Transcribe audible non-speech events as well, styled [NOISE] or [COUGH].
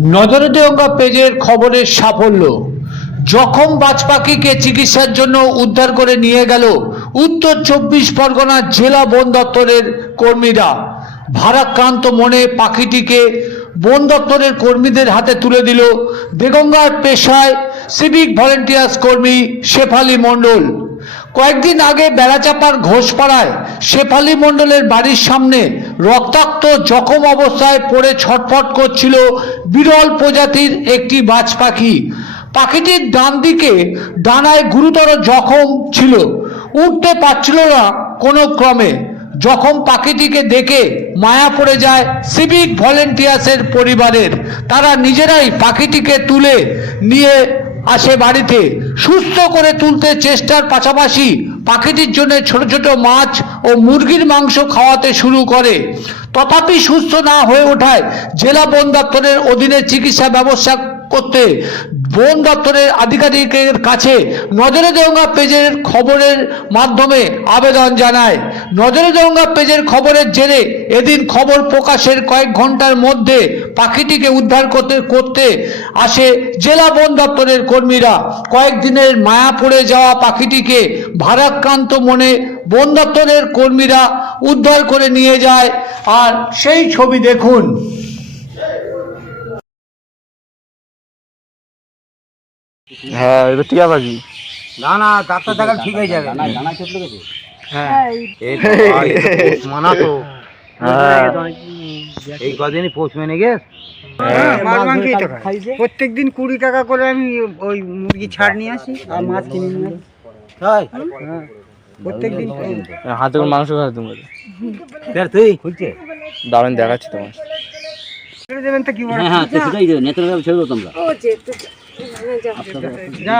নজরে দেওয়া পেজের খবরের সাফল্য। জখম বাজপাখিকে চিকিৎসার জন্য উদ্ধার করে নিয়ে গেল উত্তর চব্বিশ পরগনা জেলা বন দপ্তরের কর্মীরা। ভারাক্রান্ত মনে পাখিটিকে বন দপ্তরের কর্মীদের হাতে তুলে দিল দেগঙ্গার পেশায় সিভিক ভলেন্টিয়ার্স কর্মী শেফালি মণ্ডল। কয়েকদিন আগে বেড়াচাপার ঘোষপাড়ায় শেফালি মণ্ডলের বাড়ির সামনে রক্তাক্ত জখম অবস্থায় পড়ে ছটফট করছিল বিরল প্রজাতির একটি বাজ পাখি। পাখিটির ডান দিকে ডানায় গুরুতর জখম ছিল। উঠতে পারছিল না কোনো ক্রমে। জখম পাখিটিকে দেখে মায়া পড়ে যায় সিভিক ভলেন্টিয়ার্সের পরিবারের, তারা নিজেরাই পাখিটিকে তুলে নিয়ে আসে বাড়িতে। সুস্থ করে তুলতে চেষ্টার পাশাপাশি পাখিটির জন্য ছোট ছোট মাছ ও মুরগির মাংস খাওয়াতে শুরু করে। তথাপি সুস্থ না হয়ে ওঠায় জেলা বন দপ্তরের অধীনে চিকিৎসা ব্যবস্থা করতে বন দপ্তরের আধিকারিকের কাছে নজরে দেওয়া পেজের খবরের মাধ্যমে আবেদন জানায়। নজরে দেওয়া পেজের খবরের জেরে এদিন খবর প্রকাশের কয়েক ঘণ্টার মধ্যে পাখিটিকে উদ্ধার করতে করতে আসে জেলা বন দপ্তরের কর্মীরা। কয়েকদিনের মায়া পড়ে যাওয়া পাখিটিকে ভারাক্রান্ত মনে বন দপ্তরের কর্মীরা উদ্ধার করে নিয়ে যায়। আর সেই ছবি দেখুন। হ্যাঁ এবার টিয়া পাখি। না না ডাক্তার দেখালে ঠিক হয়ে যাবে। হ্যাঁ। মানা তো [LAUGHS] হ্যাঁ। এই কদিনই পোষ মেনে গেছ প্রত্যেক দিন কুড়ি টাকা করে আমি ওই মুরগি ছাড় নিয়ে আসি আর মাছ কিনে নিয়ে আসি। তাই? প্রত্যেক দিন হাতে করে মাংস খাওয়া তুমি তুই? খুলছে? দারুণ দেখাচ্ছি তোমার। দেবেন তো কি হ্যাঁ হ্যাঁ সেটাই দেবে নেতার ছেড়ে দাও তোমরা। যা।